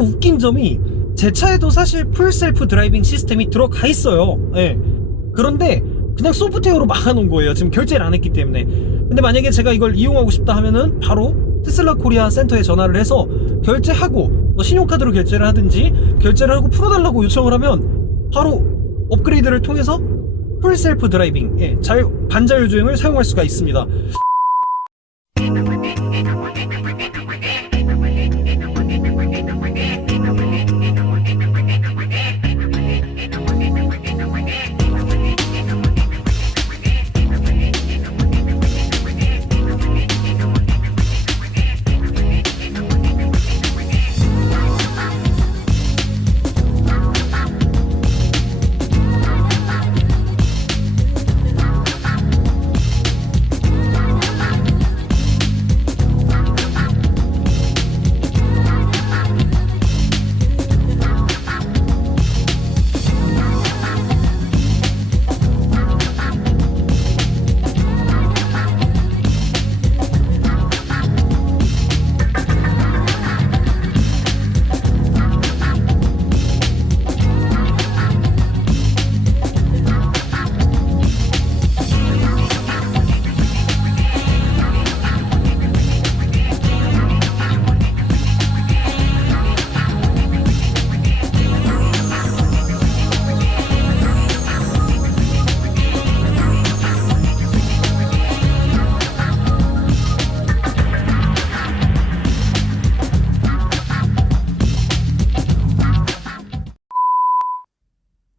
웃긴 점이 제 차에도 사실 풀 셀프 드라이빙 시스템이 들어가 있어요. 예. 그런데 그냥 소프트웨어로 막아놓은 거예요. 지금 결제를 안 했기 때문에. 근데 만약에 제가 이걸 이용하고 싶다 하면은 바로 테슬라 코리아 센터에 전화를 해서 결제하고 뭐 신용카드로 결제를 하든지 결제를 하고 풀어달라고 요청을 하면 바로 업그레이드를 통해서 풀 셀프 드라이빙, 예, 반자율 주행을 사용할 수가 있습니다.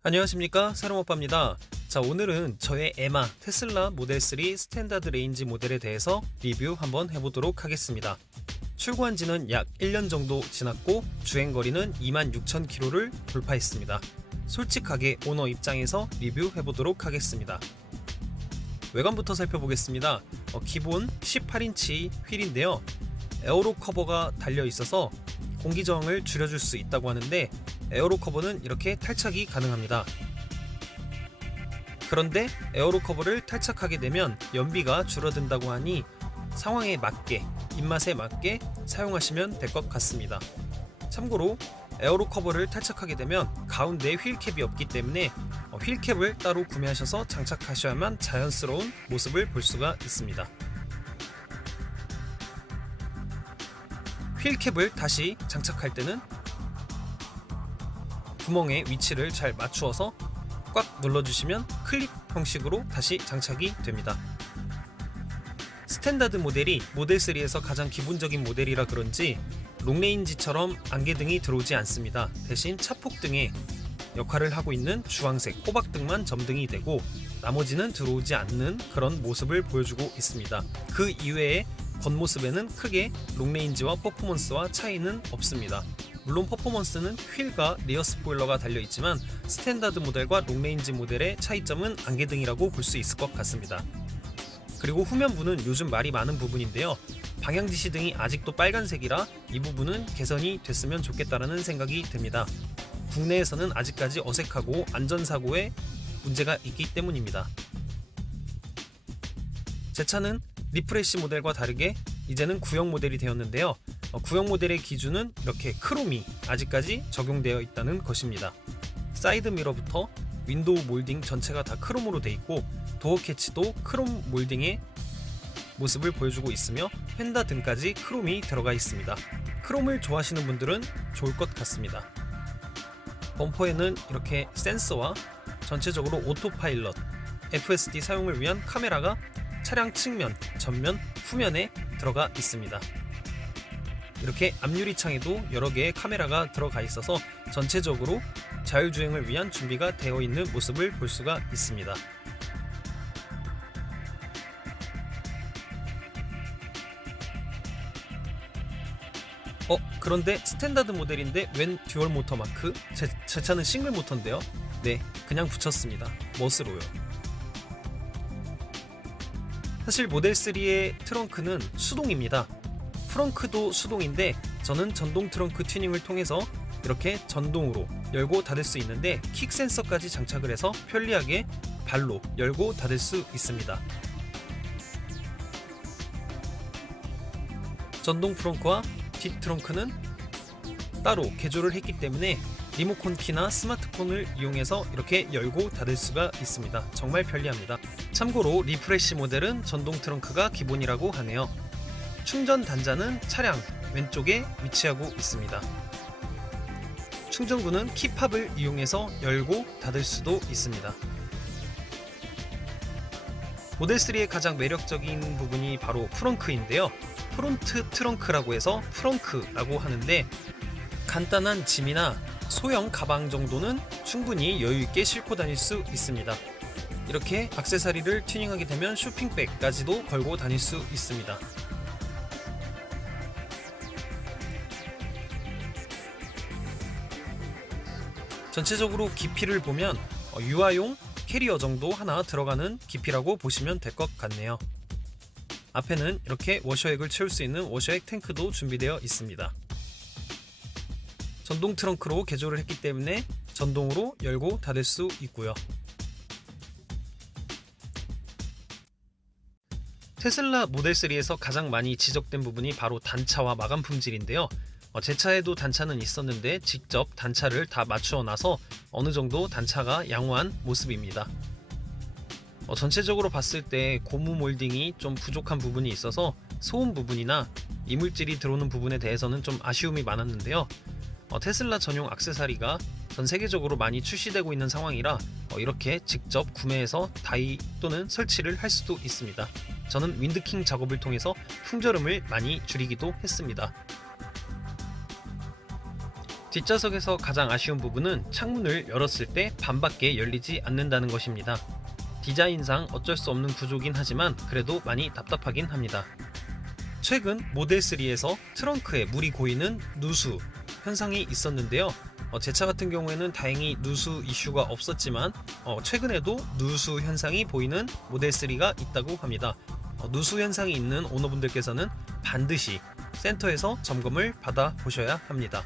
안녕하십니까, 사롱오빠입니다. 자, 오늘은 저의 에마 테슬라 모델 3 스탠다드 레인지 모델에 대해서 리뷰 한번 해보도록 하겠습니다. 출고한 지는 약 1년 정도 지났고 주행거리는 26,000km를 돌파했습니다. 솔직하게 오너 입장에서 리뷰해보도록 하겠습니다. 외관부터 살펴보겠습니다. 기본 18인치 휠인데요, 에어로 커버가 달려있어서 공기저항을 줄여줄 수 있다고 하는데 에어로 커버는 이렇게 탈착이 가능합니다. 그런데 에어로 커버를 탈착하게 되면 연비가 줄어든다고 하니 상황에 맞게, 입맛에 맞게 사용하시면 될 것 같습니다. 참고로 에어로 커버를 탈착하게 되면 가운데에 휠캡이 없기 때문에 휠캡을 따로 구매하셔서 장착하셔야만 자연스러운 모습을 볼 수가 있습니다. 휠캡을 다시 장착할 때는 구멍의 위치를 잘 맞추어서 꽉 눌러주시면 클립 형식으로 다시 장착이 됩니다. 스탠다드 모델이 모델 3에서 가장 기본적인 모델이라 그런지 롱레인지처럼 안개등이 들어오지 않습니다. 대신 차폭등의 역할을 하고 있는 주황색 호박등만 점등이 되고 나머지는 들어오지 않는 그런 모습을 보여주고 있습니다. 그 이외에 겉모습에는 크게 롱레인지와 퍼포먼스와 차이는 없습니다. 물론 퍼포먼스는 휠과 리어 스포일러가 달려있지만 스탠다드 모델과 롱레인지 모델의 차이점은 안개등이라고 볼 수 있을 것 같습니다. 그리고 후면부는 요즘 말이 많은 부분인데요, 방향지시등이 아직도 빨간색이라 이 부분은 개선이 됐으면 좋겠다라는 생각이 듭니다. 국내에서는 아직까지 어색하고 안전사고에 문제가 있기 때문입니다. 제 차는 리프레시 모델과 다르게 이제는 구형 모델이 되었는데요, 구형 모델의 기준은 이렇게 크롬이 아직까지 적용되어 있다는 것입니다. 사이드 미러부터 윈도우 몰딩 전체가 다 크롬으로 되어 있고 도어 캐치도 크롬 몰딩의 모습을 보여주고 있으며 휀다 등까지 크롬이 들어가 있습니다. 크롬을 좋아하시는 분들은 좋을 것 같습니다. 범퍼에는 이렇게 센서와 전체적으로 오토파일럿, FSD 사용을 위한 카메라가 차량 측면, 전면, 후면에 들어가 있습니다. 이렇게 앞유리창에도 여러 개의 카메라가 들어가 있어서 전체적으로 자율주행을 위한 준비가 되어 있는 모습을 볼 수가 있습니다. 그런데 스탠다드 모델인데 웬 듀얼 모터 마크? 제 차는 싱글 모터인데요. 네, 그냥 붙였습니다. 멋으로요. 사실 모델 3의 트렁크는 수동입니다. 프렁크도 수동인데 저는 전동 트렁크 튜닝을 통해서 이렇게 전동으로 열고 닫을 수 있는데 킥 센서까지 장착을 해서 편리하게 발로 열고 닫을 수 있습니다. 전동 프렁크와 뒷 트렁크는 따로 개조를 했기 때문에 리모컨 키나 스마트폰을 이용해서 이렇게 열고 닫을 수가 있습니다. 정말 편리합니다. 참고로 리프레시 모델은 전동 트렁크가 기본이라고 하네요. 충전 단자는 차량 왼쪽에 위치하고 있습니다. 충전구는 키팝을 이용해서 열고 닫을 수도 있습니다. 모델 3의 가장 매력적인 부분이 바로 프렁크인데요. 프론트 트렁크라고 해서 프렁크라고 하는데, 간단한 짐이나 소형 가방 정도는 충분히 여유있게 싣고 다닐 수 있습니다. 이렇게 액세서리를 튜닝하게 되면 쇼핑백까지도 걸고 다닐 수 있습니다. 전체적으로 깊이를 보면 유아용 캐리어 정도 하나 들어가는 깊이라고 보시면 될 것 같네요. 앞에는 이렇게 워셔액을 채울 수 있는 워셔액 탱크도 준비되어 있습니다. 전동 트렁크로 개조를 했기 때문에 전동으로 열고 닫을 수 있고요. 테슬라 모델 3에서 가장 많이 지적된 부분이 바로 단차와 마감 품질인데요. 제 차에도 단차는 있었는데 직접 단차를 다 맞추어 놔서 어느 정도 단차가 양호한 모습입니다. 전체적으로 봤을 때 고무 몰딩이 좀 부족한 부분이 있어서 소음 부분이나 이물질이 들어오는 부분에 대해서는 좀 아쉬움이 많았는데요. 테슬라 전용 액세서리가 전 세계적으로 많이 출시되고 있는 상황이라 이렇게 직접 구매해서 다이 또는 설치를 할 수도 있습니다. 저는 윈드킹 작업을 통해서 풍절음을 많이 줄이기도 했습니다. 뒷좌석에서 가장 아쉬운 부분은 창문을 열었을 때 반밖에 열리지 않는다는 것입니다. 디자인상 어쩔 수 없는 구조긴 하지만 그래도 많이 답답하긴 합니다. 최근 모델 3에서 트렁크에 물이 고이는 누수 현상이 있었는데요. 제 차 같은 경우에는 다행히 누수 이슈가 없었지만 최근에도 누수 현상이 보이는 모델 3가 있다고 합니다. 누수 현상이 있는 오너분들께서는 반드시 센터에서 점검을 받아 보셔야 합니다.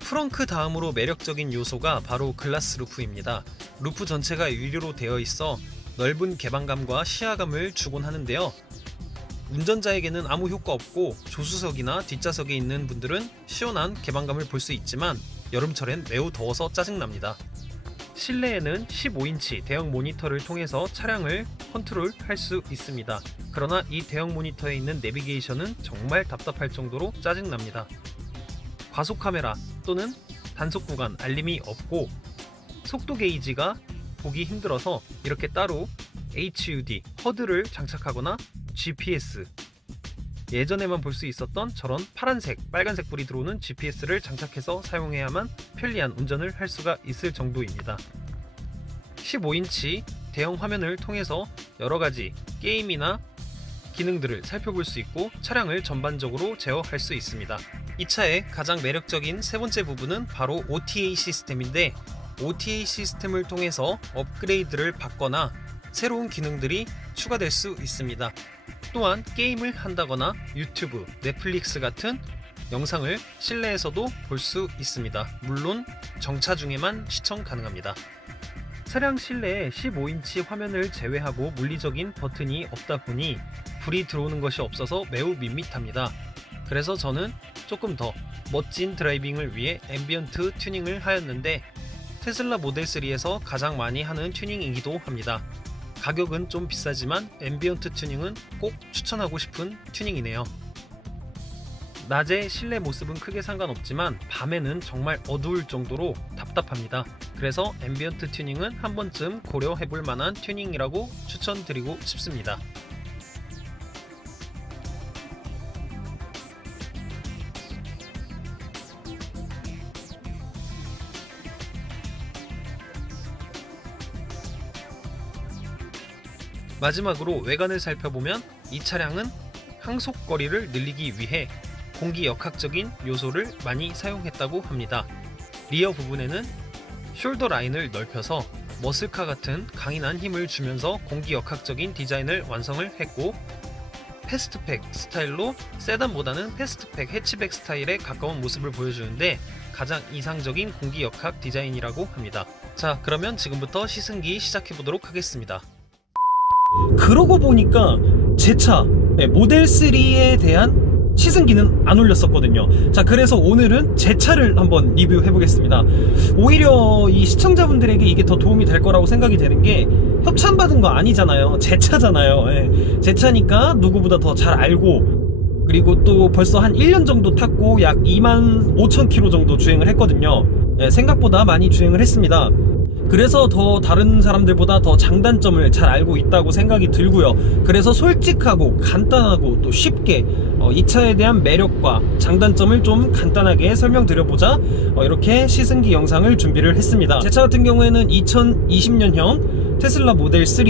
트렁크 다음으로 매력적인 요소가 바로 글라스 루프입니다. 루프 전체가 유리로 되어 있어 넓은 개방감과 시야감을 주곤 하는데요. 운전자에게는 아무 효과 없고 조수석이나 뒷좌석에 있는 분들은 시원한 개방감을 볼 수 있지만 여름철엔 매우 더워서 짜증납니다. 실내에는 15인치 대형 모니터를 통해서 차량을 컨트롤할 수 있습니다. 그러나 이 대형 모니터에 있는 내비게이션은 정말 답답할 정도로 짜증납니다. 과속 카메라 또는 단속 구간 알림이 없고 속도 게이지가 보기 힘들어서 이렇게 따로 HUD 허드를 장착하거나 GPS, 예전에만 볼 수 있었던 저런 파란색, 빨간색 불이 들어오는 GPS를 장착해서 사용해야만 편리한 운전을 할 수가 있을 정도입니다. 15인치 대형 화면을 통해서 여러가지 게임이나 기능들을 살펴볼 수 있고 차량을 전반적으로 제어할 수 있습니다. 이 차의 가장 매력적인 세 번째 부분은 바로 OTA 시스템인데, OTA 시스템을 통해서 업그레이드를 받거나 새로운 기능들이 추가될 수 있습니다. 또한 게임을 한다거나 유튜브, 넷플릭스 같은 영상을 실내에서도 볼 수 있습니다. 물론 정차 중에만 시청 가능합니다. 차량 실내에 15인치 화면을 제외하고 물리적인 버튼이 없다 보니 불이 들어오는 것이 없어서 매우 밋밋합니다. 그래서 저는 조금 더 멋진 드라이빙을 위해 앰비언트 튜닝을 하였는데, 테슬라 모델 3에서 가장 많이 하는 튜닝이기도 합니다. 가격은 좀 비싸지만 앰비언트 튜닝은 꼭 추천하고 싶은 튜닝이네요. 낮에 실내 모습은 크게 상관없지만 밤에는 정말 어두울 정도로 답답합니다. 그래서 앰비언트 튜닝은 한 번쯤 고려해볼 만한 튜닝이라고 추천드리고 싶습니다. 마지막으로 외관을 살펴보면 이 차량은 항속거리를 늘리기 위해 공기 역학적인 요소를 많이 사용했다고 합니다. 리어 부분에는 숄더 라인을 넓혀서 머슬카 같은 강인한 힘을 주면서 공기 역학적인 디자인을 완성을 했고, 패스트팩 스타일로 세단보다는 패스트팩 해치백 스타일에 가까운 모습을 보여주는데 가장 이상적인 공기 역학 디자인이라고 합니다. 자, 그러면 지금부터 시승기 시작해보도록 하겠습니다. 그러고 보니까 제 차 모델 3에 대한 시승기는 안 올렸었거든요. 자, 그래서 오늘은 제 차를 한번 리뷰해 보겠습니다. 오히려 이 시청자분들에게 이게 더 도움이 될 거라고 생각이 되는 게, 협찬받은 거 아니잖아요. 제 차잖아요. 제 차니까 누구보다 더 잘 알고, 그리고 또 벌써 한 1년 정도 탔고 약 25,000km 정도 주행을 했거든요. 생각보다 많이 주행을 했습니다. 그래서 더 다른 사람들보다 더 장단점을 잘 알고 있다고 생각이 들고요. 그래서 솔직하고 간단하고 또 쉽게 이 차에 대한 매력과 장단점을 좀 간단하게 설명드려보자 이렇게 시승기 영상을 준비를 했습니다. 제 차 같은 경우에는 2020년형 테슬라 모델 3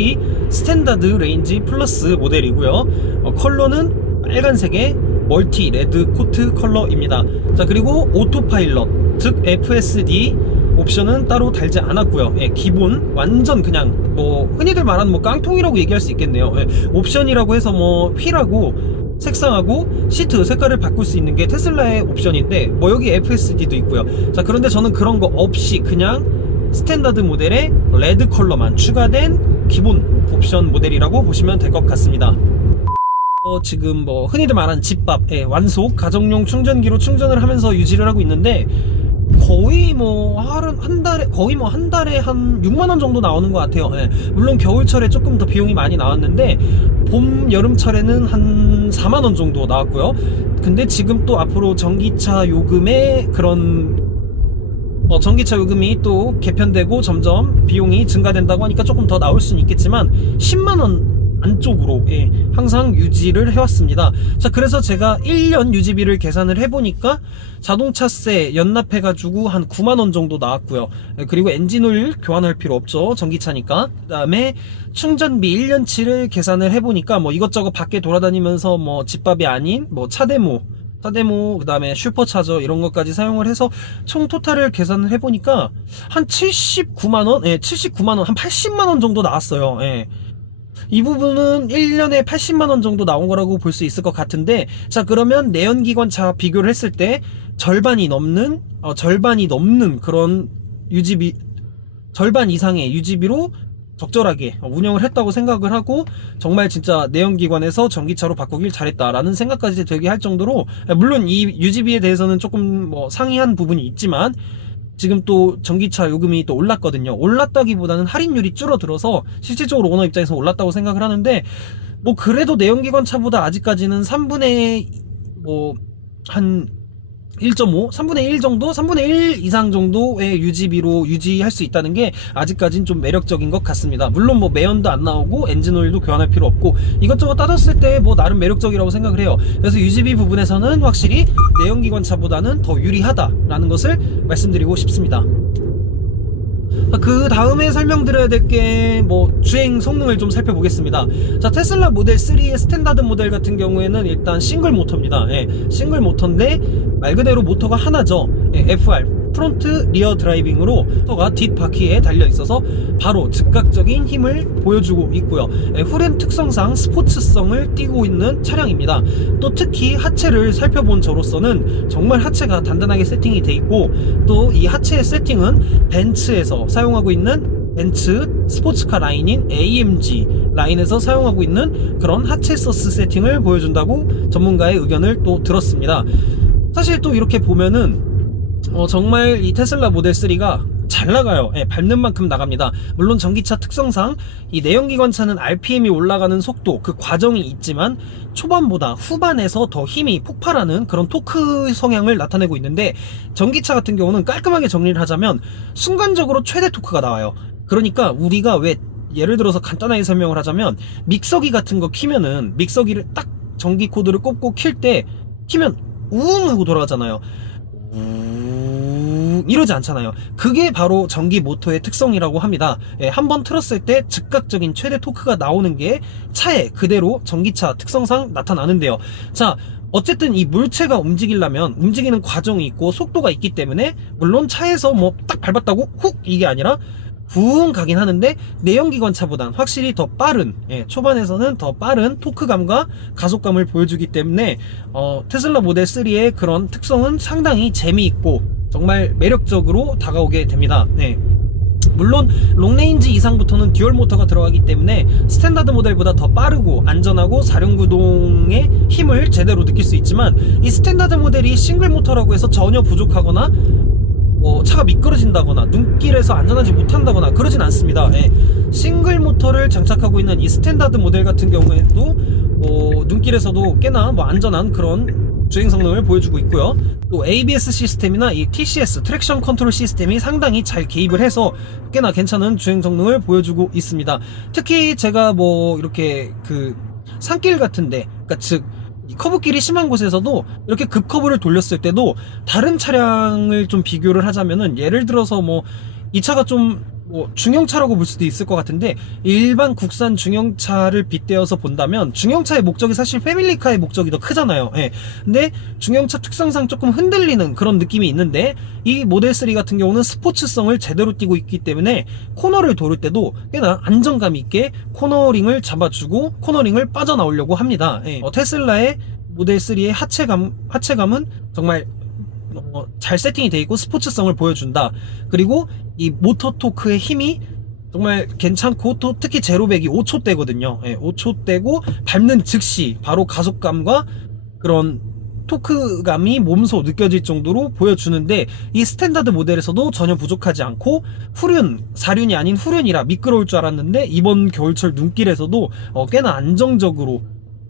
스탠다드 레인지 플러스 모델이고요. 컬러는 빨간색의 멀티 레드 코트 컬러입니다. 자, 그리고 오토파일럿 즉 FSD 옵션은 따로 달지 않았고요. 기본 완전 그냥 뭐 흔히들 말하는 뭐 깡통이라고 얘기할 수 있겠네요. 옵션이라고 해서 뭐 휠하고 색상하고 시트 색깔을 바꿀 수 있는 게 테슬라의 옵션인데, 뭐 여기 FSD도 있고요. 자, 그런데 저는 그런 거 없이 그냥 스탠다드 모델에 레드 컬러만 추가된 기본 옵션 모델이라고 보시면 될 것 같습니다. 지금 뭐 흔히들 말하는 집밥 완속 가정용 충전기로 충전을 하면서 유지를 하고 있는데, 거의 뭐 한 달에 한 6만원 정도 나오는 것 같아요. 물론 겨울철에 조금 더 비용이 많이 나왔는데 봄 여름철에는 한 4만원 정도 나왔고요. 근데 지금 또 앞으로 전기차 요금에 그런 전기차 요금이 또 개편되고 점점 비용이 증가된다고 하니까 조금 더 나올 수는 있겠지만 10만원 안쪽으로 항상 유지를 해왔습니다. 자, 그래서 제가 1년 유지비를 계산을 해보니까 자동차세 연납해가지고 한 9만원 정도 나왔고요. 그리고 엔진오일 교환할 필요 없죠, 전기차니까. 그 다음에 충전비 1년치를 계산을 해보니까 뭐 이것저것 밖에 돌아다니면서 뭐 집밥이 아닌 뭐 차데모 그 다음에 슈퍼차저 이런 것까지 사용을 해서 총 토탈을 계산을 해보니까 한 79만원? 79만원, 한 80만원 정도 나왔어요. 이 부분은 1년에 80만원 정도 나온 거라고 볼 수 있을 것 같은데, 자, 그러면 내연기관차 비교를 했을 때 절반이 넘는 그런 유지비, 절반 이상의 유지비로 적절하게 운영을 했다고 생각을 하고, 정말 진짜 내연기관에서 전기차로 바꾸길 잘했다라는 생각까지 들게 할 정도로, 물론 이 유지비에 대해서는 조금 뭐 상이한 부분이 있지만 지금 또 전기차 요금이 또 올랐거든요. 올랐다기보다는 할인율이 줄어들어서 실질적으로 오너 입장에서 올랐다고 생각을 하는데, 뭐 그래도 내연기관 차보다 아직까지는 3분의 한 1.5, 3분의 1 정도? 3분의 1 이상 정도의 유지비로 유지할 수 있다는 게 아직까진 좀 매력적인 것 같습니다. 물론 뭐 매연도 안 나오고 엔진오일도 교환할 필요 없고 이것저것 따졌을 때 뭐 나름 매력적이라고 생각을 해요. 그래서 유지비 부분에서는 확실히 내연기관 차보다는 더 유리하다라는 것을 말씀드리고 싶습니다. 그 다음에 설명드려야 될 게 뭐 주행 성능을 좀 살펴보겠습니다. 자, 테슬라 모델 3의 스탠다드 모델 같은 경우에는 일단 싱글 모터입니다. 싱글 모터인데 말 그대로 모터가 하나죠. FR 프론트 리어 드라이빙으로 모터가 뒷바퀴에 달려 있어서 바로 즉각적인 힘을 보여주고 있고요. 후렌 특성상 스포츠성을 띠고 있는 차량입니다. 또 특히 하체를 살펴본 저로서는 정말 하체가 단단하게 세팅이 돼 있고, 또 이 하체의 세팅은 벤츠에서 사용하고 있는 벤츠 스포츠카 라인인 AMG 라인에서 사용하고 있는 그런 하체 서스 세팅을 보여준다고 전문가의 의견을 또 들었습니다. 사실 또 이렇게 보면은 정말 이 테슬라 모델 3가 잘 나가요. 밟는 만큼 나갑니다. 물론 전기차 특성상 이 내연기관차는 RPM이 올라가는 속도, 그 과정이 있지만 초반보다 후반에서 더 힘이 폭발하는 그런 토크 성향을 나타내고 있는데, 전기차 같은 경우는 깔끔하게 정리를 하자면 순간적으로 최대 토크가 나와요. 그러니까 우리가 왜 예를 들어서 간단하게 설명을 하자면 믹서기 같은 거 키면은 믹서기를 딱 전기 코드를 꼽고 킬 때 키면 우웅 하고 돌아가잖아요. 이러지 않잖아요. 그게 바로 전기 모터의 특성이라고 합니다. 한번 틀었을 때 즉각적인 최대 토크가 나오는 게 차에 그대로 전기차 특성상 나타나는데요. 자, 어쨌든 이 물체가 움직이려면 움직이는 과정이 있고 속도가 있기 때문에, 물론 차에서 뭐 딱 밟았다고 훅 이게 아니라 붕 가긴 하는데 내연기관차보단 확실히 더 빠른, 초반에서는 더 빠른 토크감과 가속감을 보여주기 때문에 테슬라 모델 3의 그런 특성은 상당히 재미있고 정말 매력적으로 다가오게 됩니다. 물론 롱레인지 이상부터는 듀얼 모터가 들어가기 때문에 스탠다드 모델보다 더 빠르고 안전하고 사륜구동의 힘을 제대로 느낄 수 있지만, 이 스탠다드 모델이 싱글 모터라고 해서 전혀 부족하거나 차가 미끄러진다거나 눈길에서 안전하지 못한다거나 그러진 않습니다. 예. 싱글 모터를 장착하고 있는 이 스탠다드 모델 같은 경우에도 눈길에서도 꽤나 안전한 그런 주행 성능을 보여주고 있고요. 또 ABS 시스템이나 이 TCS 트랙션 컨트롤 시스템이 상당히 잘 개입을 해서 꽤나 괜찮은 주행 성능을 보여주고 있습니다. 특히 제가 이렇게 산길 같은데, 그러니까 즉 커브길이 심한 곳에서도 이렇게 급커브를 돌렸을 때도 다른 차량을 좀 비교를 하자면은, 예를 들어서 이 차가 좀 중형차라고 볼 수도 있을 것 같은데, 일반 국산 중형차를 빗대어서 본다면 중형차의 목적이 사실 패밀리카의 목적이 더 크잖아요. 예. 근데 중형차 특성상 조금 흔들리는 그런 느낌이 있는데, 이 모델 3 같은 경우는 스포츠성을 제대로 띠고 있기 때문에 코너를 도를 때도 꽤나 안정감 있게 코너링을 잡아주고 코너링을 빠져나오려고 합니다. 예. 테슬라의 모델 3의 하체감은 정말 잘 세팅이 되어 있고 스포츠성을 보여준다. 그리고 이 모터 토크의 힘이 정말 괜찮고, 또 특히 제로백이 5초대거든요. 예, 5초대고 밟는 즉시 바로 가속감과 그런 토크감이 몸소 느껴질 정도로 보여주는데, 이 스탠다드 모델에서도 전혀 부족하지 않고, 사륜이 아닌 후륜이라 미끄러울 줄 알았는데 이번 겨울철 눈길에서도 꽤나 안정적으로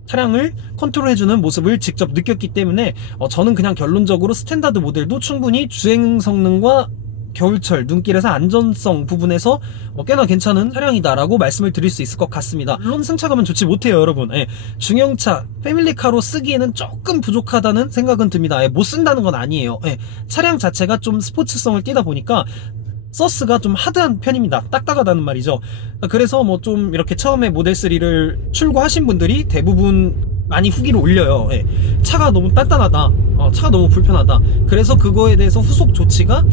차량을 컨트롤해주는 모습을 직접 느꼈기 때문에 저는 그냥 결론적으로 스탠다드 모델도 충분히 주행 성능과 겨울철 눈길에서 안전성 부분에서 꽤나 괜찮은 차량이다 라고 말씀을 드릴 수 있을 것 같습니다. 물론 승차감은 좋지 못해요, 여러분. 예, 중형차 패밀리카로 쓰기에는 조금 부족하다는 생각은 듭니다. 예, 못 쓴다는 건 아니에요. 예, 차량 자체가 좀 스포츠성을 띠다 보니까 서스가 좀 하드한 편입니다. 딱딱하다는 말이죠. 그래서 좀 이렇게 처음에 모델 3를 출고하신 분들이 대부분 많이 후기를 올려요. 예. 차가 너무 단단하다, 차가 너무 불편하다. 그래서 그거에 대해서 후속 조치가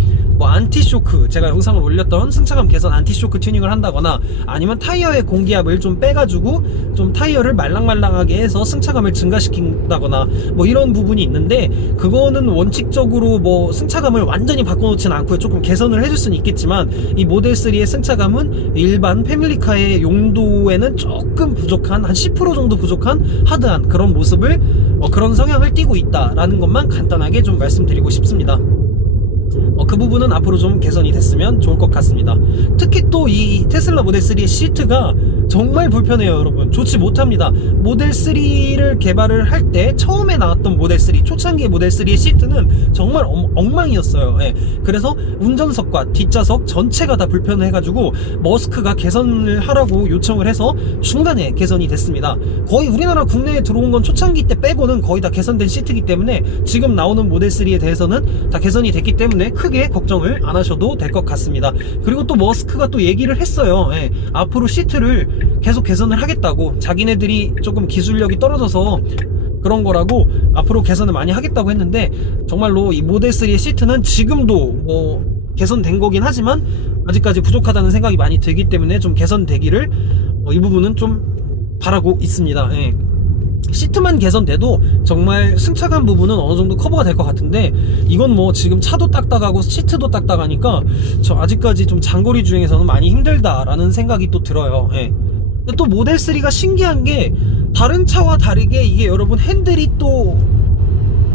안티쇼크, 제가 영상을 올렸던 승차감 개선 안티쇼크 튜닝을 한다거나, 아니면 타이어의 공기압을 좀 빼가지고 좀 타이어를 말랑말랑하게 해서 승차감을 증가시킨다거나 이런 부분이 있는데, 그거는 원칙적으로 승차감을 완전히 바꿔놓지는 않고요. 조금 개선을 해줄 수는 있겠지만, 이 모델 3의 승차감은 일반 패밀리카의 용도에는 조금 부족한, 한 10% 정도 부족한 하드한 그런 모습을, 그런 성향을 띠고 있다라는 것만 간단하게 좀 말씀드리고 싶습니다. 그 부분은 앞으로 좀 개선이 됐으면 좋을 것 같습니다. 특히 또 이 테슬라 모델 3의 시트가 정말 불편해요, 여러분. 좋지 못합니다. 모델 3를 개발을 할 때 처음에 나왔던 모델 3, 초창기의 모델 3의 시트는 정말 엉망이었어요. 예. 그래서 운전석과 뒷좌석 전체가 다 불편해가지고 머스크가 개선을 하라고 요청을 해서 중간에 개선이 됐습니다. 거의 우리나라 국내에 들어온 건 초창기 때 빼고는 거의 다 개선된 시트이기 때문에 지금 나오는 모델 3에 대해서는 다 개선이 됐기 때문에 크게 걱정을 안 하셔도 될 것 같습니다. 그리고 또 머스크가 또 얘기를 했어요. 예. 앞으로 시트를 계속 개선을 하겠다고, 자기네들이 조금 기술력이 떨어져서 그런 거라고 앞으로 개선을 많이 하겠다고 했는데, 정말로 이 모델 3의 시트는 지금도 개선된 거긴 하지만 아직까지 부족하다는 생각이 많이 들기 때문에 좀 개선되기를 이 부분은 좀 바라고 있습니다. 예. 시트만 개선돼도 정말 승차감 부분은 어느 정도 커버가 될 것 같은데, 이건 지금 차도 딱딱하고 시트도 딱딱하니까 저 아직까지 좀 장거리 주행에서는 많이 힘들다라는 생각이 또 들어요. 예. 근데 또 모델 3가 신기한 게, 다른 차와 다르게 이게 여러분 핸들이 또,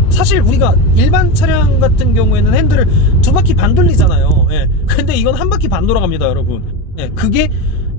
사실 우리가 일반 차량 같은 경우에는 핸들을 2바퀴 반 돌리잖아요. 예. 근데 이건 1바퀴 반 돌아갑니다, 여러분. 예. 그게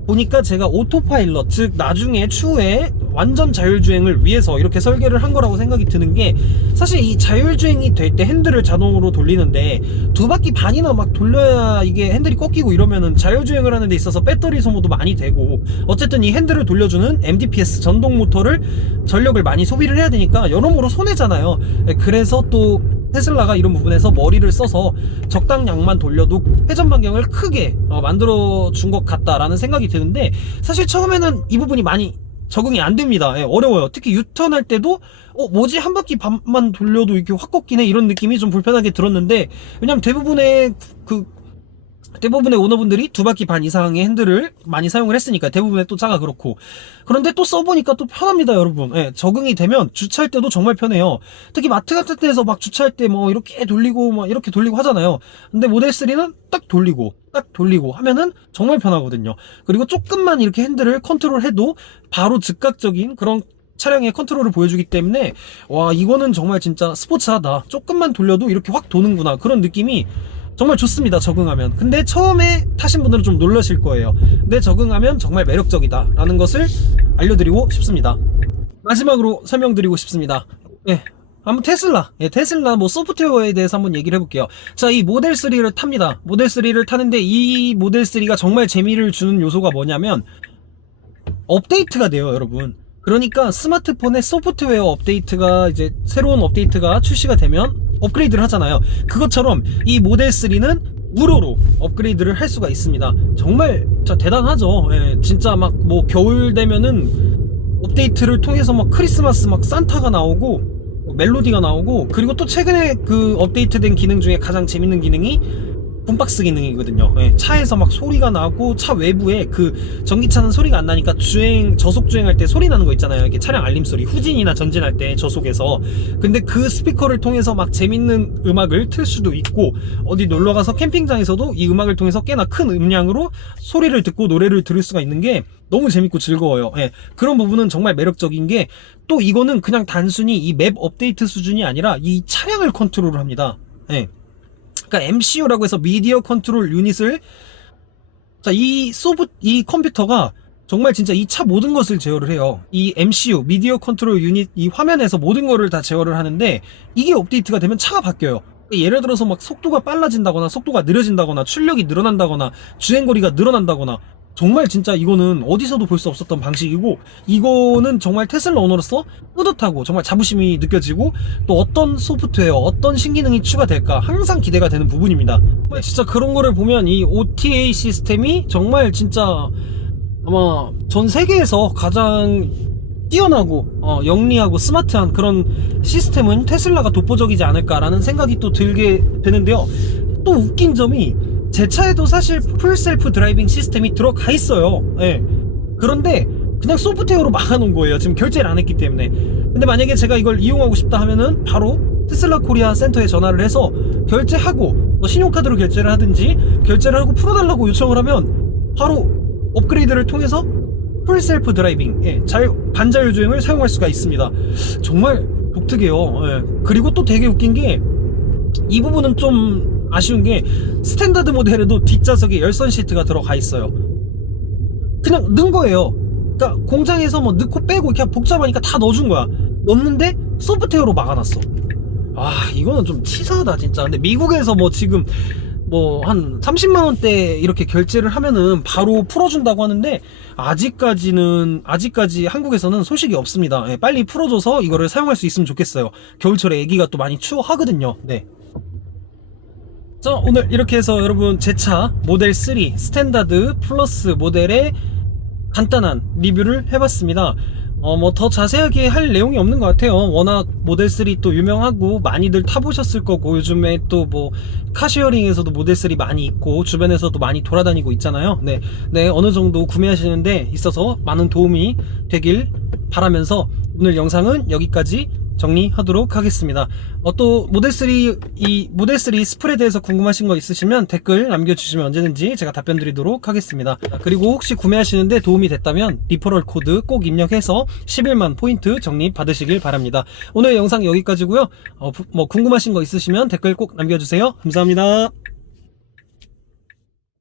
보니까 제가 오토파일럿, 즉 나중에 추후에 완전 자율주행을 위해서 이렇게 설계를 한 거라고 생각이 드는 게, 사실 이 자율주행이 될 때 핸들을 자동으로 돌리는데 2바퀴 반이나 막 돌려야 이게 핸들이 꺾이고 이러면은 자율주행을 하는 데 있어서 배터리 소모도 많이 되고, 어쨌든 이 핸들을 돌려주는 MDPS 전동 모터를 전력을 많이 소비를 해야 되니까 여러모로 손해잖아요. 그래서 또 테슬라가 이런 부분에서 머리를 써서 적당량만 돌려도 회전 반경을 크게 만들어 준 것 같다라는 생각이 드는데, 사실 처음에는 이 부분이 많이 적응이 안 됩니다. 예, 어려워요. 특히 유턴할 때도 뭐지, 1바퀴 반만 돌려도 이렇게 확 꺾이네, 이런 느낌이 좀 불편하게 들었는데, 왜냐면 대부분의 대부분의 오너분들이 2바퀴 반 이상의 핸들을 많이 사용을 했으니까 대부분의 또 차가 그렇고. 그런데 또 써보니까 또 편합니다, 여러분. 예, 적응이 되면 주차할 때도 정말 편해요. 특히 마트 같은 데서 막 주차할 때 뭐 이렇게 돌리고 막 이렇게 돌리고 하잖아요. 근데 모델 3는 딱 돌리고 하면은 정말 편하거든요. 그리고 조금만 이렇게 핸들을 컨트롤해도 바로 즉각적인 그런 차량의 컨트롤을 보여주기 때문에 와, 이거는 정말 진짜 스포츠하다. 조금만 돌려도 이렇게 확 도는구나, 그런 느낌이 정말 좋습니다, 적응하면. 근데 처음에 타신 분들은 좀 놀라실 거예요. 근데 적응하면 정말 매력적이다 라는 것을 알려드리고 싶습니다. 마지막으로 설명드리고 싶습니다. 예, 한번 테슬라, 테슬라 뭐 소프트웨어에 대해서 한번 얘기를 해볼게요. 자, 이 모델 3를 탑니다. 모델 3를 타는데 이 모델 3가 정말 재미를 주는 요소가 뭐냐면 업데이트가 돼요, 여러분. 그러니까 스마트폰의 소프트웨어 업데이트가, 이제 새로운 업데이트가 출시가 되면 업그레이드를 하잖아요. 그것처럼 이 모델 3는 무료로 업그레이드를 할 수가 있습니다. 정말 진짜 대단하죠. 예, 진짜 막 뭐 겨울 되면은 업데이트를 통해서 막 크리스마스 막 산타가 나오고 멜로디가 나오고, 그리고 또 최근에 그 업데이트된 기능 중에 가장 재밌는 기능이 붐박스 기능이거든요. 예, 차에서 막 소리가 나고, 차 외부에 그 전기차는 소리가 안 나니까 저속 주행할 때 소리 나는 거 있잖아요. 이게 차량 알림 소리, 후진이나 전진할 때 저속에서. 근데 그 스피커를 통해서 막 재밌는 음악을 틀 수도 있고, 어디 놀러가서 캠핑장에서도 이 음악을 통해서 꽤나 큰 음량으로 소리를 듣고 노래를 들을 수가 있는 게 너무 재밌고 즐거워요. 예, 그런 부분은 정말 매력적인 게, 또 이거는 그냥 단순히 이 맵 업데이트 수준이 아니라 이 차량을 컨트롤을 합니다. 예. 그러니까 MCU라고 해서 미디어 컨트롤 유닛을, 자, 이 컴퓨터가 정말 진짜 이 차 모든 것을 제어를 해요. 이 MCU 미디어 컨트롤 유닛, 이 화면에서 모든 거를 다 제어를 하는데, 이게 업데이트가 되면 차가 바뀌어요. 예를 들어서 막 속도가 빨라진다거나 속도가 느려진다거나 출력이 늘어난다거나 주행거리가 늘어난다거나, 정말 진짜 이거는 어디서도 볼 수 없었던 방식이고, 이거는 정말 테슬라 오너로서 뿌듯하고 정말 자부심이 느껴지고, 또 어떤 소프트웨어, 어떤 신기능이 추가될까 항상 기대가 되는 부분입니다. 정말 진짜 그런 거를 보면 이 OTA 시스템이 정말 진짜 아마 전 세계에서 가장 뛰어나고 영리하고 스마트한 그런 시스템은 테슬라가 독보적이지 않을까라는 생각이 또 들게 되는데요. 또 웃긴 점이, 제 차에도 사실 풀 셀프 드라이빙 시스템이 들어가 있어요. 예. 그런데 그냥 소프트웨어로 막아놓은 거예요, 지금 결제를 안 했기 때문에. 근데 만약에 제가 이걸 이용하고 싶다 하면은 바로 테슬라 코리아 센터에 전화를 해서 결제하고, 뭐 신용카드로 결제를 하든지 결제를 하고 풀어달라고 요청을 하면 바로 업그레이드를 통해서 풀 셀프 드라이빙, 반자율 주행을 사용할 수가 있습니다. 정말 독특해요. 예. 그리고 또 되게 웃긴 게, 이 부분은 좀 아쉬운 게, 스탠다드 모델에도 뒷좌석에 열선 시트가 들어가 있어요. 그냥 넣은 거예요. 그러니까 공장에서 뭐 넣고 빼고 이렇게 복잡하니까 다 넣어준 거야. 넣었는데 소프트웨어로 막아놨어. 아, 이거는 좀 치사하다 진짜. 근데 미국에서 뭐 지금 뭐 한 30만원대 이렇게 결제를 하면은 바로 풀어준다고 하는데, 아직까지 한국에서는 소식이 없습니다. 예, 빨리 풀어줘서 이거를 사용할 수 있으면 좋겠어요. 겨울철에 애기가 또 많이 추워하거든요. 네. 자, 오늘 이렇게 해서 여러분 제 차 모델 3 스탠다드 플러스 모델의 간단한 리뷰를 해봤습니다. 뭐 더 자세하게 할 내용이 없는 것 같아요. 워낙 모델 3 또 유명하고 많이들 타보셨을 거고, 요즘에 또 뭐 카쉐어링에서도 모델 3 많이 있고 주변에서도 많이 돌아다니고 있잖아요. 네, 어느 정도 구매하시는데 있어서 많은 도움이 되길 바라면서 오늘 영상은 여기까지 정리하도록 하겠습니다. 또 이 모델 3 스플에 대해서 궁금하신 거 있으시면 댓글 남겨주시면 언제든지 제가 답변 드리도록 하겠습니다. 그리고 혹시 구매하시는데 도움이 됐다면 리퍼럴 코드 꼭 입력해서 11만 포인트 적립 받으시길 바랍니다. 오늘 영상 여기까지고요. 뭐 궁금하신 거 있으시면 댓글 꼭 남겨주세요. 감사합니다.